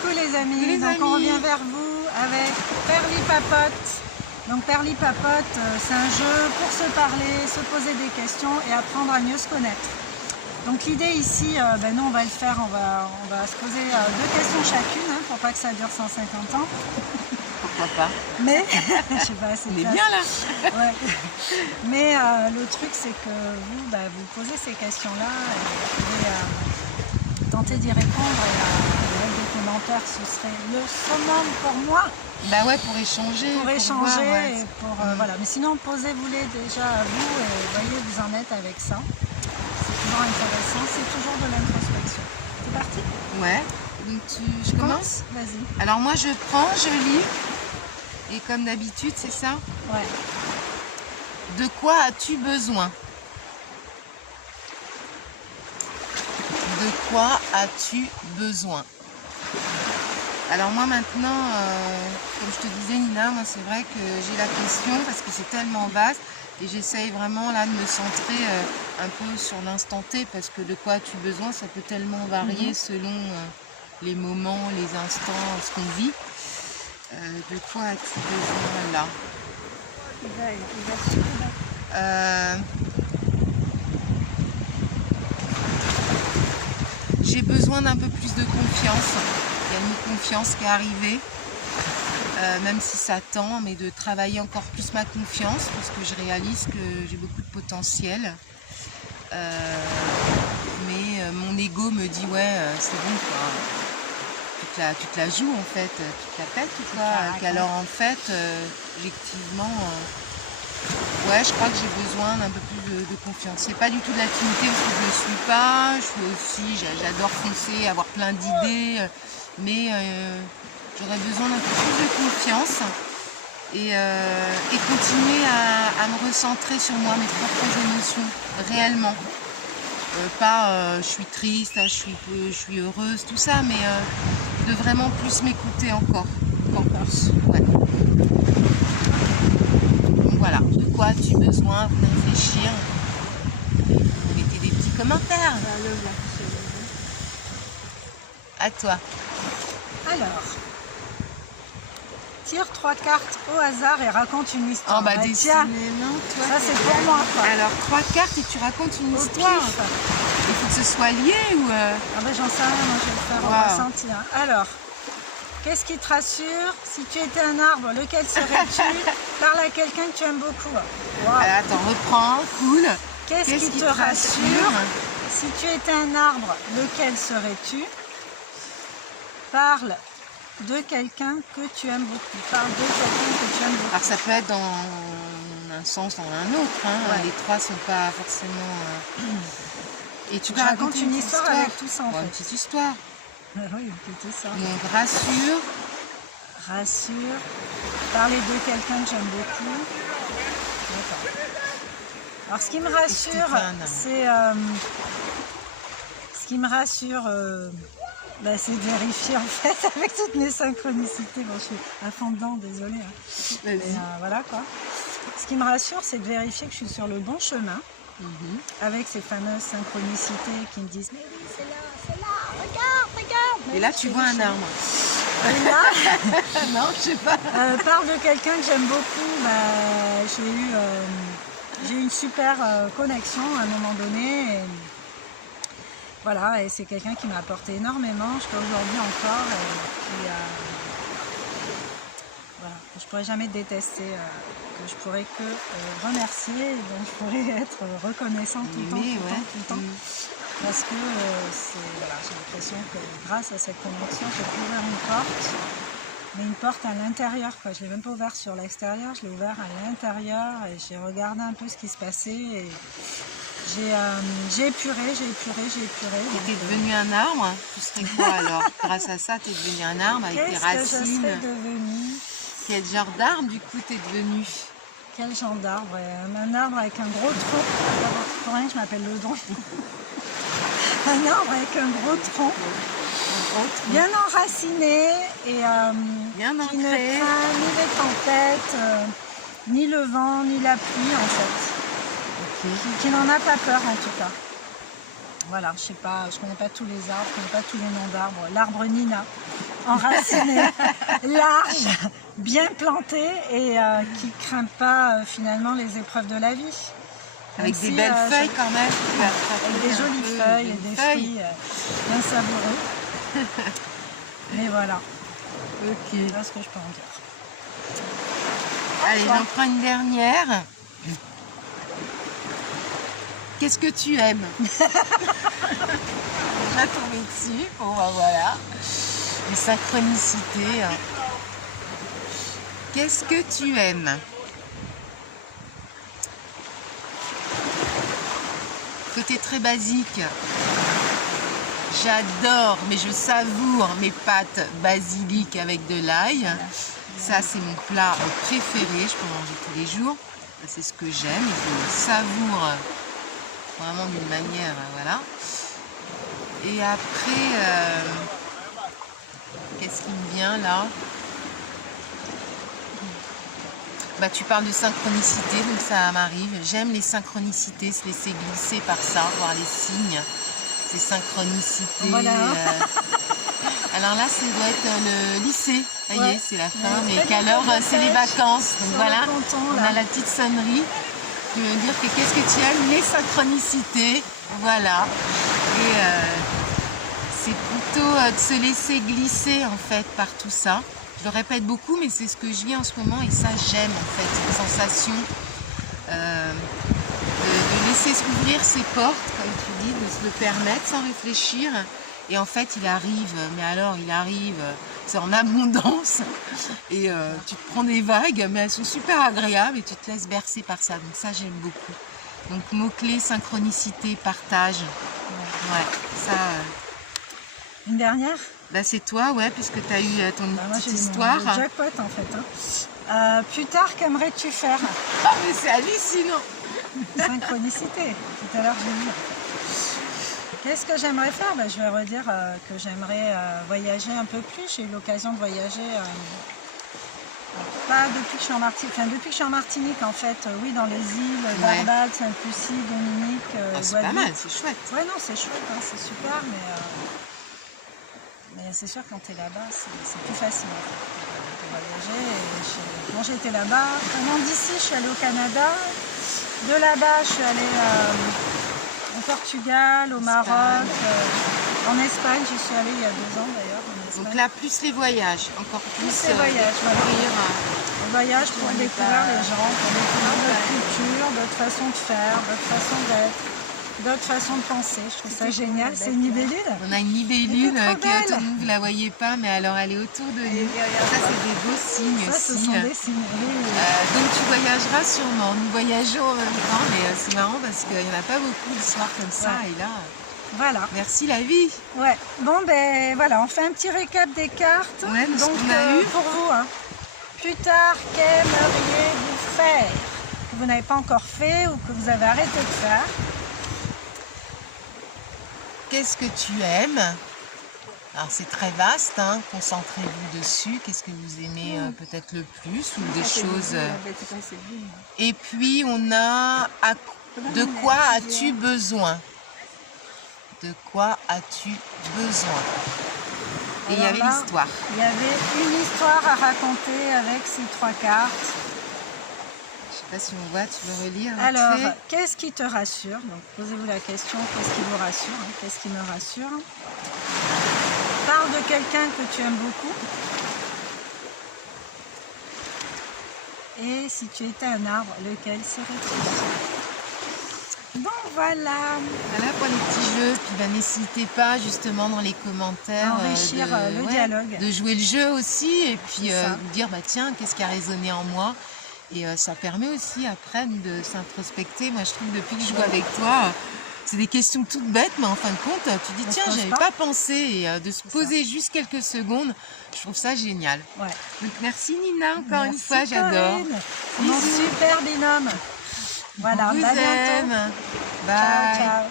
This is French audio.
Coucou les amis, on revient vers vous avec Perli Papote. Donc Perli Papote, c'est un jeu pour se parler, se poser des questions et apprendre à mieux se connaître. Donc l'idée ici, nous on va le faire, on va se poser 2 questions chacune, hein, pour pas que ça dure 150 ans. Pourquoi pas? Mais, je sais pas, c'est on est bien là. Ouais. Mais le truc c'est que vous, vous posez ces questions-là et vous pouvez tenter d'y répondre et avec des commentaires, ce serait le summum pour moi. Bah ouais, pour échanger. Pour échanger voir, ouais. et pour voilà. Mais sinon posez-vous-les déjà à vous et voyez où vous en êtes avec ça. C'est toujours intéressant, c'est toujours de l'introspection. C'est parti? Ouais. Donc je commence? Vas-y. Alors moi je prends, je lis. Et comme d'habitude, c'est ça? Ouais. De quoi as-tu besoin? De quoi as-tu besoin? Alors moi maintenant, comme je te disais Nina, moi c'est vrai que j'ai la question parce que c'est tellement vaste et j'essaye vraiment là de me centrer un peu sur l'instant T parce que de quoi as-tu besoin, ça peut tellement varier selon les moments, les instants, ce qu'on vit. De quoi as-tu besoin là? J'ai besoin d'un peu plus de confiance. Il y a une confiance qui est arrivée, même si ça tend, mais de travailler encore plus ma confiance parce que je réalise que j'ai beaucoup de potentiel. Mais mon ego me dit ouais, c'est bon quoi. Tu te la joues en fait, tu te la pètes ou quoi? Qu'alors en fait, objectivement, ouais, je crois que j'ai besoin d'un peu plus de confiance. C'est pas du tout de la timidité parce que je ne suis pas. Je suis aussi, j'adore foncer, avoir plein d'idées, mais j'aurais besoin d'un peu plus de confiance et continuer à me recentrer sur moi, mes propres émotions, réellement. Pas je suis triste, je suis heureuse, tout ça, mais de vraiment plus m'écouter encore plus. Ouais. Donc voilà, de quoi as-tu besoin? Vous réfléchir. Vous mettez des petits commentaires. À toi. Alors, tire 3 cartes au hasard et raconte une histoire. Oh bah tiens, décidément, toi. ça c'est pour moi quoi. Alors 3 cartes et tu racontes une histoire. Il faut que ce soit lié ou Ah ben j'en sais rien, moi je vais le faire au ressenti. Alors, qu'est-ce qui te rassure? Si tu étais un arbre, lequel serais-tu? Parle à quelqu'un que tu aimes beaucoup. Wow. Attends, reprends, cool. Qu'est-ce qui te rassure? Si tu étais un arbre, lequel serais-tu? Parle de quelqu'un que tu aimes beaucoup. Parle de quelqu'un que tu aimes beaucoup. Alors ça peut être dans un sens, dans un autre. Hein. Ouais. Les 3 sont pas forcément... Et tu peux raconter une histoire avec tout ça en fait. Une petite histoire. Oui, une petite histoire. Donc rassure. Rassure. Parler de quelqu'un que j'aime beaucoup. D'accord. Alors ce qui me rassure, c'est... ce qui me rassure... c'est de vérifier en fait avec toutes mes synchronicités. Bon, je suis à fond dedans, désolée. Hein. Mais voilà quoi. Ce qui me rassure, c'est de vérifier que je suis sur le bon chemin. Avec ces fameuses synchronicités qui me disent mais oui, c'est là, regarde. Et là, tu vois un arbre. Et là, non, je sais pas. Parle de quelqu'un que j'aime beaucoup. J'ai eu une super connexion à un moment donné. Et, voilà, et c'est quelqu'un qui m'a apporté énormément, jusqu'à aujourd'hui encore, et voilà, je pourrais jamais détester, que je pourrais que remercier, et dont je pourrais être reconnaissante tout le temps, parce que voilà, j'ai l'impression que grâce à cette connexion, j'ai pu ouvrir une porte, mais une porte à l'intérieur, quoi. Je ne l'ai même pas ouvert sur l'extérieur, je l'ai ouvert à l'intérieur, et j'ai regardé un peu ce qui se passait, et j'ai épuré. Et t'es devenu un arbre? Tu serais quoi alors? Grâce à ça, t'es devenu un arbre avec tes racines. Qu'est-ce que je serais devenue? Quel genre d'arbre du coup t'es devenu? Quel genre d'arbre? Un arbre avec un gros tronc. Pour rien que je m'appelle le don. Un arbre avec un gros tronc. Bien enraciné et bien qui ne craint ni les tempêtes, ni le vent, ni la pluie en fait. Qui n'en a pas peur en tout cas. Voilà, je sais pas, je connais pas tous les arbres, je connais pas tous les noms d'arbres. L'arbre Nina, enraciné, large, bien planté et qui ne craint pas finalement les épreuves de la vie. Avec des belles feuilles quand même. Avec des jolies feuilles et des fruits bien savoureux. Mais voilà. Ok. Voilà ce que je peux en dire. Allez, j'en prends une dernière. Qu'est-ce que tu aimes? Déjà tombé dessus. Bon, ben voilà. Les synchronicités. Qu'est-ce que tu aimes? Côté très basique. J'adore, mais je savoure mes pâtes basilic avec de l'ail. Ça, c'est mon plat préféré. Je peux en manger tous les jours. C'est ce que j'aime. Je le savoure vraiment d'une manière, voilà. Et après, qu'est-ce qui me vient là? Bah, tu parles de synchronicité, donc ça m'arrive. J'aime les synchronicités, se laisser glisser par ça, voir les signes, ces synchronicités. Voilà. Alors là, ça doit être le lycée. Ça y est, c'est la fin. Ouais. Mais qu'alors, c'est les vacances. Donc voilà, ponton, on a la petite sonnerie qui veut dire que qu'est-ce que tu aimes? Les synchronicités. Voilà. Et c'est plutôt de se laisser glisser en fait par tout ça. Je le répète beaucoup, mais c'est ce que je vis en ce moment et ça j'aime en fait, cette sensation de laisser s'ouvrir ses portes, comme tu dis, de se le permettre sans réfléchir. Et en fait il arrive, mais alors il arrive, c'est en abondance et tu te prends des vagues, mais elles sont super agréables et tu te laisses bercer par ça. Donc ça j'aime beaucoup. Donc mots-clés, synchronicité, partage. Ouais, ça... Une dernière? Bah c'est toi, ouais, puisque tu as eu ton petite histoire. Mon jackpot en fait. Hein. Plus tard, qu'aimerais-tu faire? Ah mais c'est hallucinant. Synchronicité, tout à l'heure j'ai dit. Qu'est-ce que j'aimerais faire? Je vais redire que j'aimerais voyager un peu plus. J'ai eu l'occasion de voyager, pas depuis que je suis en Martinique, enfin depuis que je suis en Martinique en fait, oui, dans les îles, Barbade, Sainte-Lucie, Dominique, c'est pas mal, c'est chouette. Ouais, non, c'est chouette, hein, c'est super, mais c'est sûr quand tu es là-bas, c'est plus facile de voyager. Et quand j'étais là-bas, venant d'ici, je suis allée au Canada. De là-bas, je suis allée au Portugal, au Maroc, en Espagne. J'y suis allée il y a 2 ans d'ailleurs. Donc là, plus les voyages, encore plus les voyages, voilà. Les voyages pour découvrir les gens, pour découvrir d'autres cultures, d'autres façons de faire, d'autres façons d'être, d'autres façons de penser. Je trouve ça génial. C'est une libellule. On a une libellule qui est autour de nous, vous ne la voyez pas, mais alors elle est autour de nous. Ça, c'est des beaux signes ça, aussi. Ce sont des signes. Donc tu voyageras sûrement. Nous voyageons en même temps, mais c'est marrant parce qu'il n'y en a pas beaucoup d'histoires comme ça. Et là, voilà. Merci la vie. Ouais. Bon, ben voilà, on fait un petit récap des cartes. Ouais, donc pour vous, hein. Plus tard, qu'aimeriez-vous faire que vous n'avez pas encore fait ou que vous avez arrêté de faire? Qu'est-ce que tu aimes? Alors c'est très vaste, hein. Concentrez-vous dessus. Qu'est-ce que vous aimez peut-être le plus ou des choses. Et puis on a de quoi as-tu besoin? De quoi as-tu besoin? Et il y avait l'histoire. Il y avait une histoire à raconter avec ces 3 cartes. Je sais pas si on voit, tu veux relire? Alors, qu'est-ce qui te rassure? Donc, posez-vous la question, qu'est-ce qui vous rassure? Hein? Qu'est-ce qui me rassure? Parle de quelqu'un que tu aimes beaucoup. Et si tu étais un arbre, lequel serais-tu? Bon, voilà. Voilà pour les petits jeux. Puis n'hésitez pas justement dans les commentaires enrichir le dialogue. De jouer le jeu aussi et puis vous dire tiens, qu'est-ce qui a résonné en moi? Et ça permet aussi après de s'introspecter. Moi je trouve que depuis que je joue avec toi, c'est des questions toutes bêtes, mais en fin de compte, tu dis tiens, j'avais pas pensé et de se poser juste quelques secondes, je trouve ça génial. Ouais. Donc merci Nina, encore une fois, j'adore. Mon super binôme. Voilà, on vous aime. Bye. Ciao, ciao.